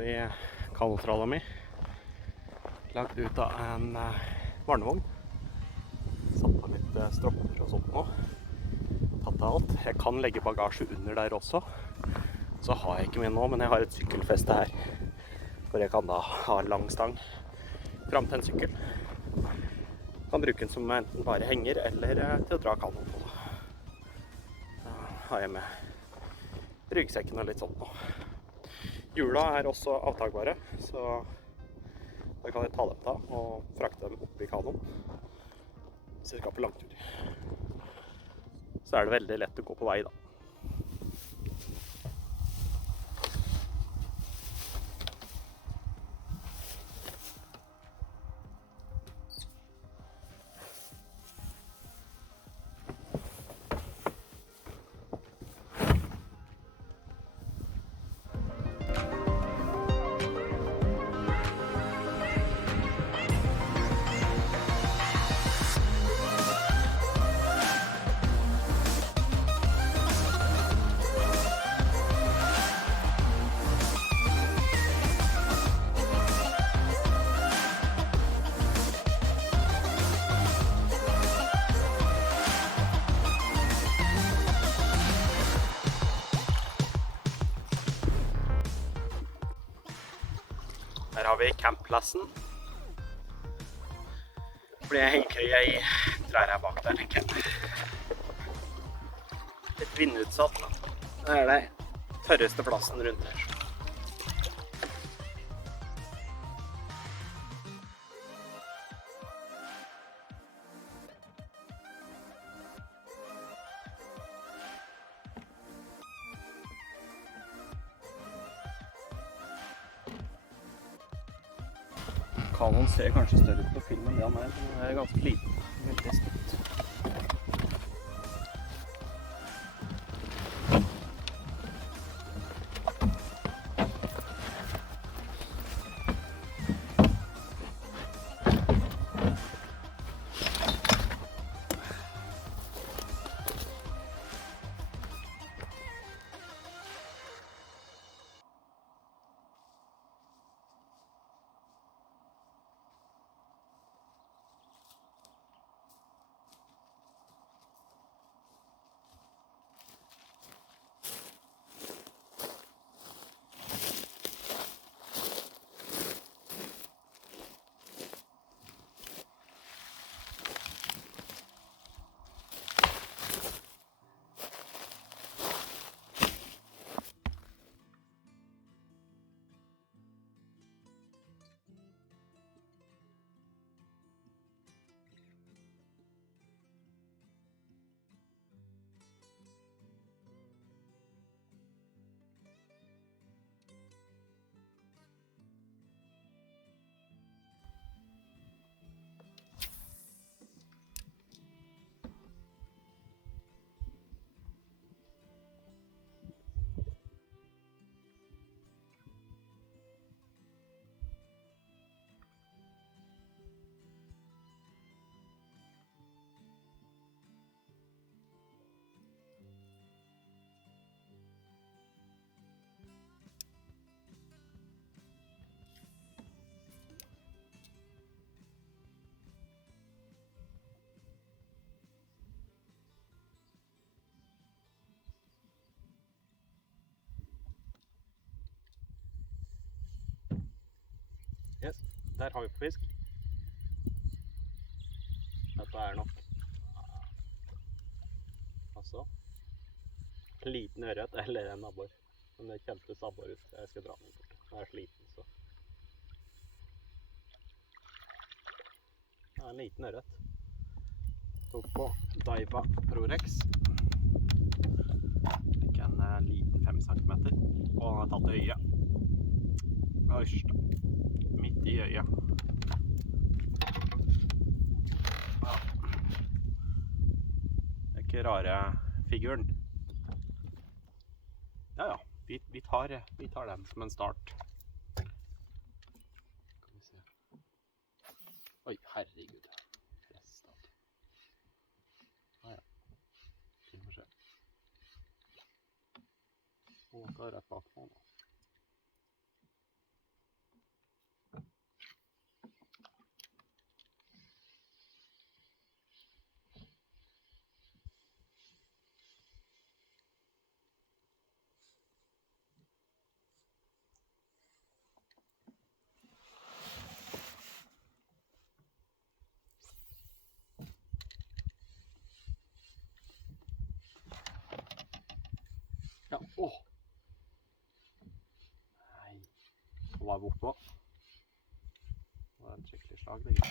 vi kanontralla mi lagt ut av en barnevogn. Satt på litt stropper og sånt nå. Tatt av alt. Jeg kan legge bagasje under der også. Så har jeg ikke med nå, men jeg har et sykkelfeste her. Hvor jeg kan da ha lang stang frem til en sykkel. Kan bruke den som enten bare henger eller til å dra kanon på. Da har jeg med ryggsekken og litt sånt nå. Hjula er også avtagbare, så da kan jeg ta dem av og frakte dem opp i kanon. Så jeg skal på langtur. Så er det veldig lett å gå på vei da. Her har vi campplassen. Det blir hengekøye i trær her bak der, tenker jeg. Litt vindutsatt. Det er det tørreste plassen rundt her. Kanon ser kanskje større ut på filmen, det han er, men den er ganske liten. Veldig stutt. Yes, der har vi på fisk. Dette er nok altså en liten ørret eller en abbor. Men det kjentes abbor ut. Jeg skal dra den bort. Den er så liten, så. Det er en liten ørret. Tok på Daiwa Prorex. Fikk en liten 5 cm. Og han har tatt øye. Øst. Midt i øya. Ja. Det er ikke rare figuren. Ja, ja. Vi tar den som en start. Skal vi se. Oi, herregud. Ja, ja. Vi får se. Å, det er rett bak nå. Ja, åh! Nei, han var bortpå. Det var en skikkelig slag, det gikk.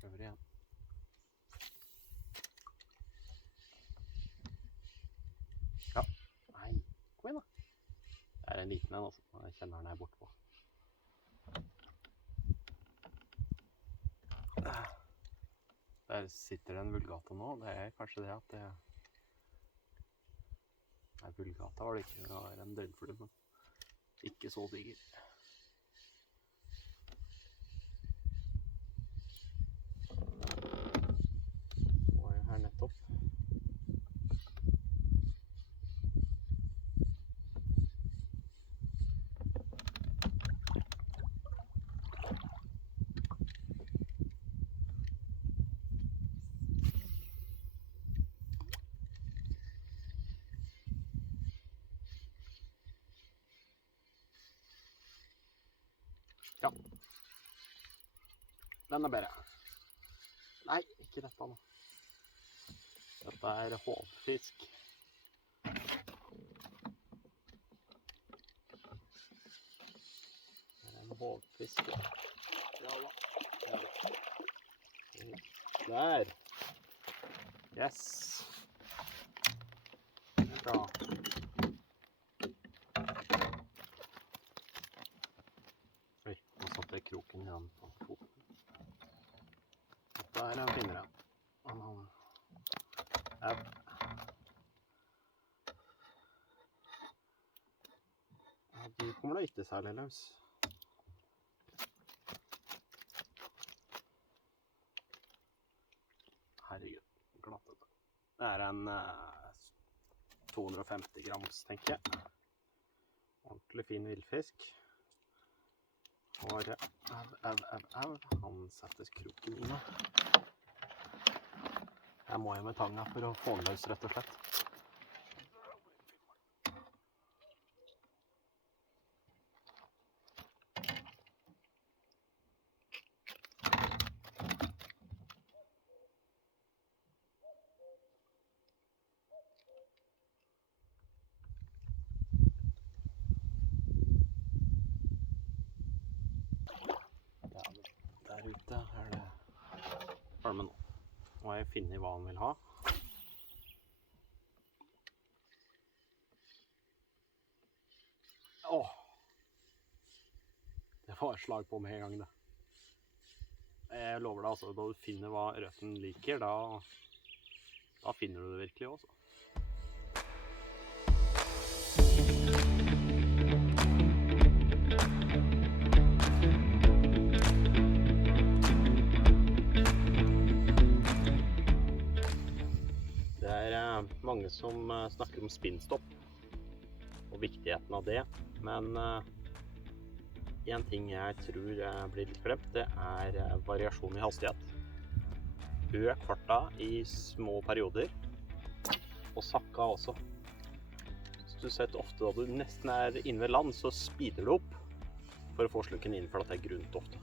Prøver igjen. Ja, nei, kom igjen da. Det er en liten en altså, jeg kjenner den er bortpå. Der sitter det en vulgata nå, det er kanskje det at det... Nei, vulgata var det ikke, det var en døgnflue, men ikke så diger. Nå er jeg her nettopp. Ja. Den er bedre. Nei, ikke dette nå. Dette er hovfisk. Det er en hovfisk. Ja da. Der. Yes. Bra. Oi, nå satt jeg kroken igjen på foten. Dette er en finere. De kommer da ikke særlig løs. Herregud, glattete. Det er en 250 grams, tenker jeg. Ordentlig fin villfisk. Og han settes kroken i nå. Jeg må jo med tanga for å få den løs, rett og slett. Der ute er det palmen nå. Nå har jeg funnet hva han vil ha. Åh! Det var slag på med en gang det. Jeg lover deg altså, da du finner hva røten liker, da finner du det virkelig også. Det er mange som snakker om spinnstopp og viktigheten av det, men en ting jeg tror blir litt glemt, det er variasjon i hastighet. Øk farta i små perioder, og sakka også. Så du ser ofte da du nesten er inne ved land, så speeder du opp for å få slukken inn, for at det er grunt ofte.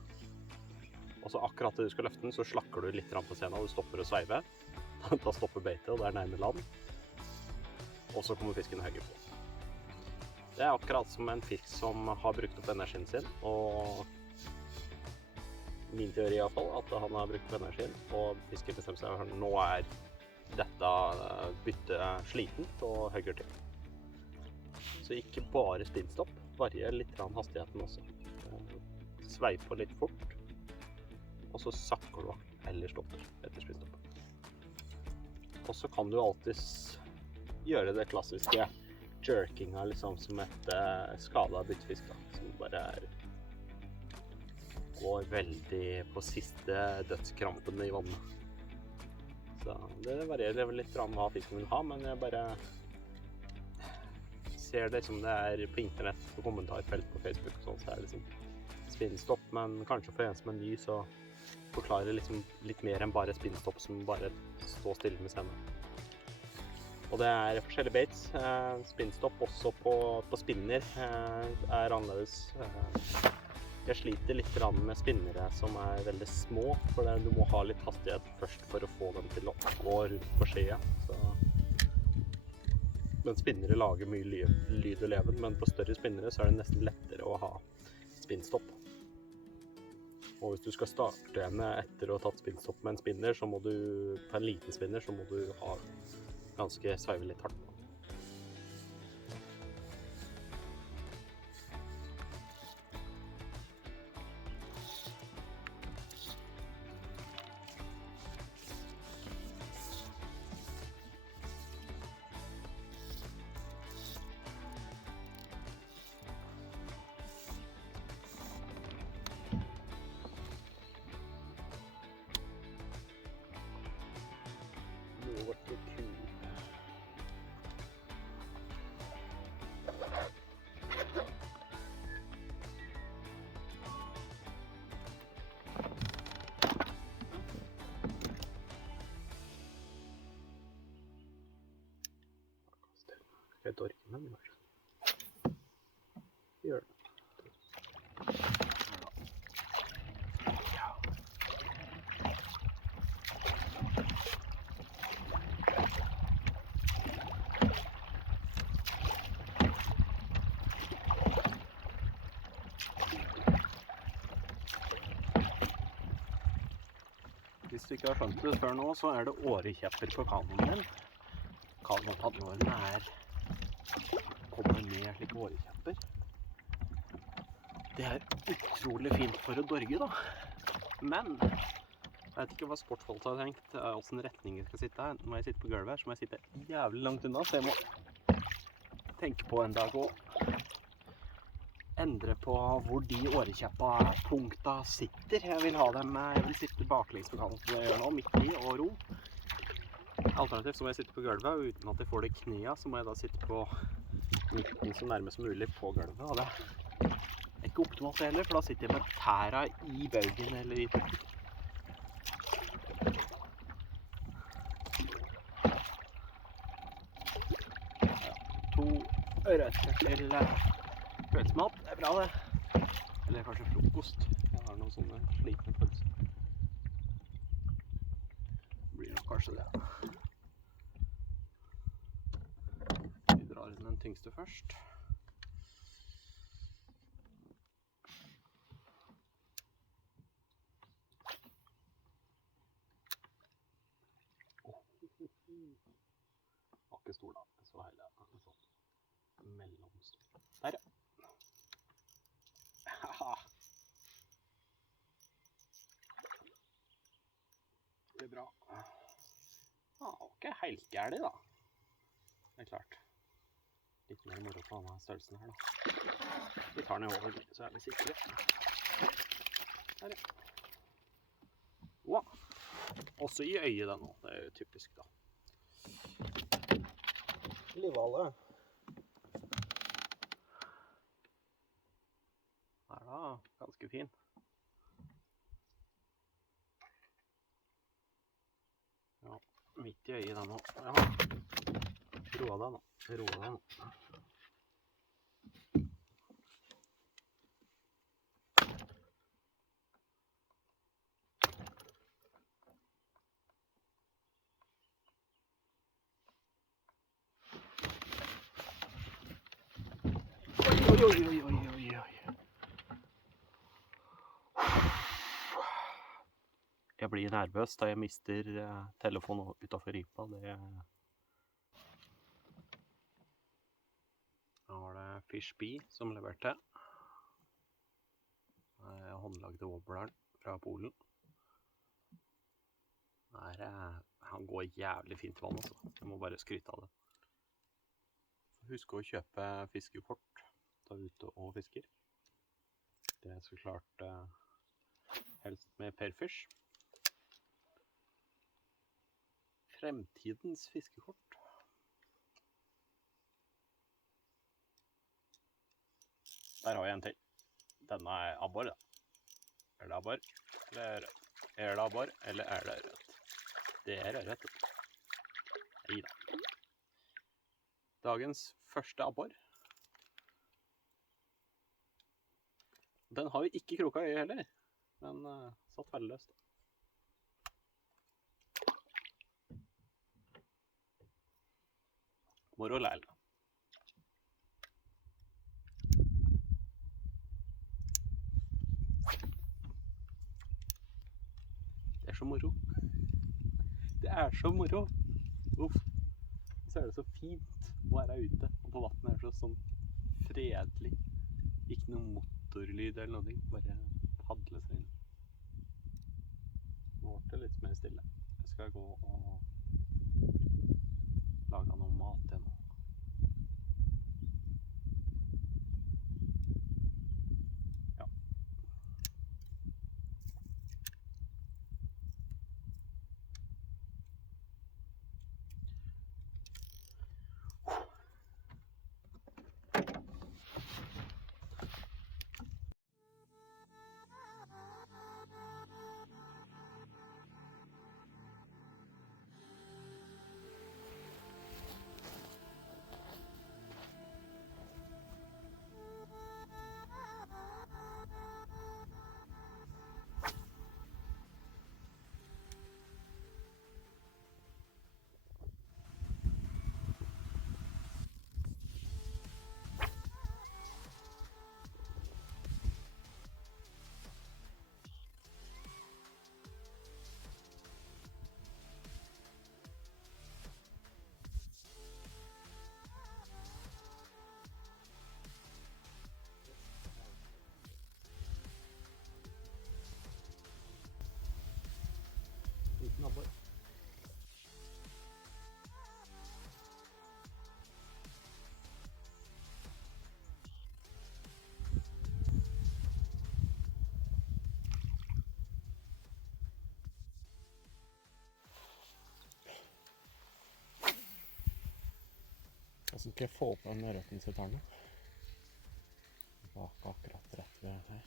Og så akkurat da du skal løfte den, så slakker du litt på scenen, og du stopper å sveive. Da stopper beitet, og det er nærme land. Og så kommer fisken høyere på. Det er akkurat som en fisk som har brukt opp energien sin, og min teori i hvert fall, at han har brukt opp energien, og fisken bestemmer seg for nå er dette byttet slitent og høyere til. Så ikke bare spinnstopp, varier litt hastigheten også. Sveiv på litt fort, og så sakker du eller stopper etter spinnstopp. Og så kan du alltid gjøre det klassiske jerkinga liksom som et skadet byttefisk da, som bare går veldig på siste dødskrampen i vannet. Så det varierer litt hva fisken vil ha, men jeg bare ser det som det er på internett, på kommentarfelt på Facebook og sånn, så er det liksom spinnstopp, men kanskje for en som er ny så forklarer liksom litt mer enn bare spinnstopp som bare stå stille med scenen. Og det er forskjellige baits. Spinnstopp også på spinner er annerledes. Jeg sliter litt med spinnere som veldig små, for du må ha litt hastighet først for å få dem til å gå rundt på skjeet. Men spinnere lager mye lyd og leven, men på større spinnere så det nesten lettere å ha spinnstopp. Og hvis du skal starte henne etter å ha tatt spinnstopp med en spinner, så må du, på en liten spinner, så må du ha ganske sveive litt hardt. Skal jeg dorke med den? Gjør det. Hvis du ikke har skjønt det før nå, så det årekjepper på kanoen min. Kanopaddelen kommer med slike årekjepper. Det utrolig fint for å dorge da. Men jeg vet ikke hva sportsfolk har tenkt, hvordan retning jeg skal sitte her. Når jeg sitter på gulvet her, så må jeg sitte jævlig langt unna, så jeg må tenke på en dag å endre på hvor de årekjeppa-punkta sitter. Jeg vil sitte baklengs på kanoen som jeg gjør nå, midt i og ro. Alternativt så må jeg sitte på gulvet, og uten at jeg får det i knea, så må jeg da sitte på midten så nærmest som mulig på gulvet. Og det ikke optimalt heller, for da sitter jeg med tæra i baugen eller i tuppen. To røtter til kveldsmat, det bra det. Eller kanskje frokost. Jeg har noen sånne slitne pølser. Det blir nok kanskje det. Vi drar inn den tyngste først. Var ikke stor da, så hele sånn mellomstor. Der ja. Haha. Det blir bra. Ok, helt gærlig da. Det klart. Litt mer moro på denne størrelsen her da. Vi tar den i over, så vi sikre. Der ja. Wow. Også i øyet den nå, det jo typisk da. Livale. Da, ganske fin. Ja, midt i øyet den nå. Ja. Roa deg nå. Roa deg nå. Oi. Jeg blir nervøs da jeg mister telefonen utenfor ripa. Da var det Fishbee som leverte. Håndlagde wobbleren fra Polen. Han går jævlig fint vann også. Jeg må bare skryte av det. Husk å kjøpe fiskekort da ute og fisker. Det så klart helst med Perfish. Fremtidens fiskekort. Der har jeg en til. Denne abbor da. Det abbor? Eller det abbor? Eller det rødt? Det rødt. Neida. Dagens første abbor. Den har jo ikke kroka i heller, men satt veldig løst. Moro læl. Det er så moro. Det er så moro. Uff. Så er det så fint å være ute, og på vattnet er det så sånn fredelig. Ikke noe motorlyd eller noe, bare padle seg inn. Nå ble det litt mer stille. Jeg skal gå og lage noe mat igjen nå. Ja. Liten abbor. Så skal jeg få opp den røtten sitt her nå. Bak akkurat rett ved her.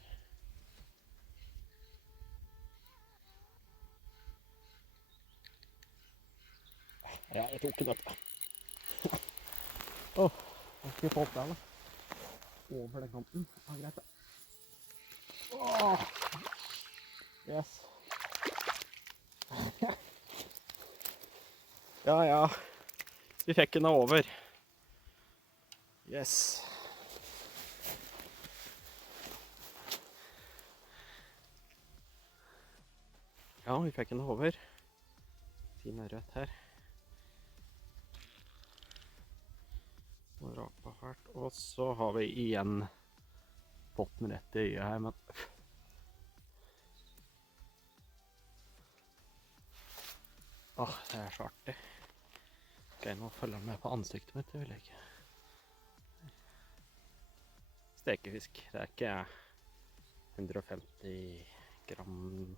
Ja, jeg tok den opp. Åh, nå skal jeg få opp der da. Over den kanten. Ja, greit da. Åh, yes. Ja, ja. Vi fikk den over. Yes. Ja, vi fikk den over. Fin er rødt her. Og rapa hardt. Og så har vi igjen botten rett i øyet her, men åh, det er så artig. Ok, nå følger den med på ansiktet mitt, det vil jeg ikke. Stekefisk, det er ikke 150 gram,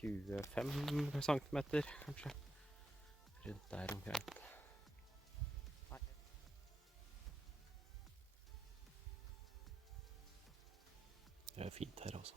25 centimeter, kanskje. Rundt der omkring. Det er fint her også.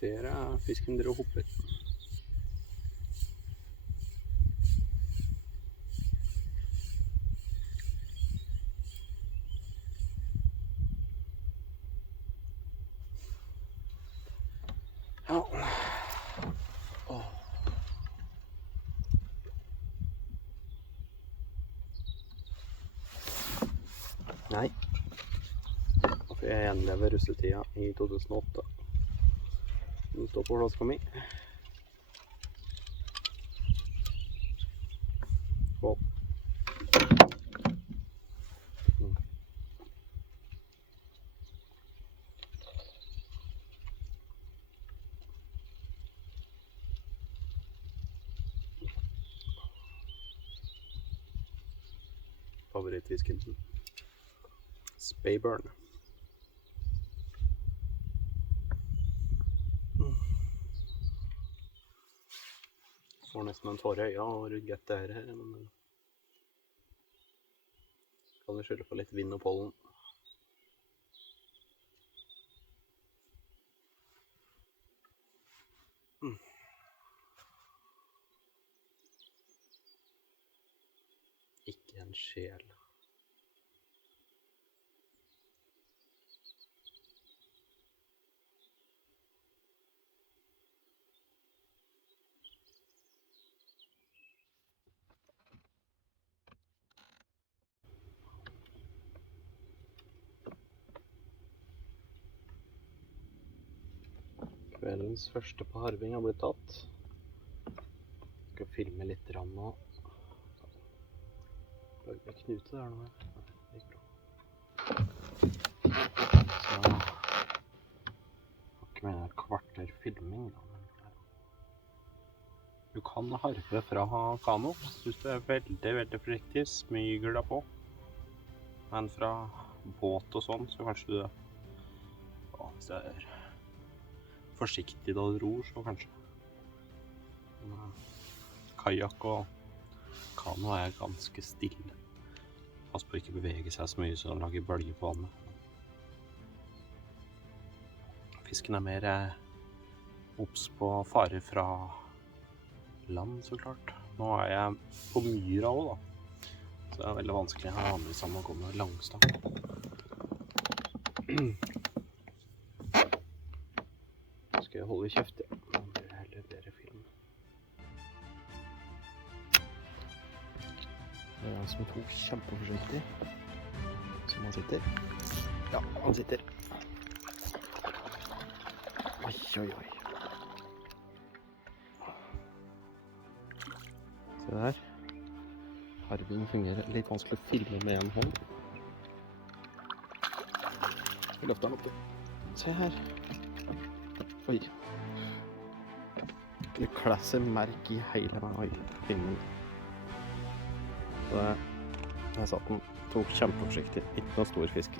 Ser jeg fisken driver og hopper. Ja. Åh. Nei. Da får jeg gjenleve russetida i 2008. Den står på flaska mi. Skål. Favorittfisken. Speyburn. Får nesten en tåre i øya og ruggette her, men kan vi skylde på litt vind og pollen. Ikke en sjel. Kveldens første på harving har blitt tatt. Skal filme litt grann nå. Lager meg knute der nå. Det gikk bra. Så har ikke med kvarter filming da. Du kan harve fra kano. Hvis du er veldig forsiktig, smyger deg på. Men fra båt og sånn, så kanskje du hvis det er forsiktig da du ror, så kanskje. Kajak og kano er ganske stille. Pass på å ikke bevege seg så mye så den lager bølger på vannet. Fisken er mer obs på fare fra land, så klart. Nå er jeg på myra også da. Så det er veldig vanskelig å ha andre sammen å gå med langstang. Skal jeg holde kjeft, ja. Nå blir det heller bedre film. Det er en som tok kjempeforsiktig. Som han sitter. Ja, han sitter. Oi. Se der. Harving fungerer litt vanskelig å filme med en hånd. Vi løfter den opp til. Se her. Oi. Det klasser merk i hele meg. Oi, filmen. Så der satt den. Tok kjempeforsiktig. Ikke noe stor fisk.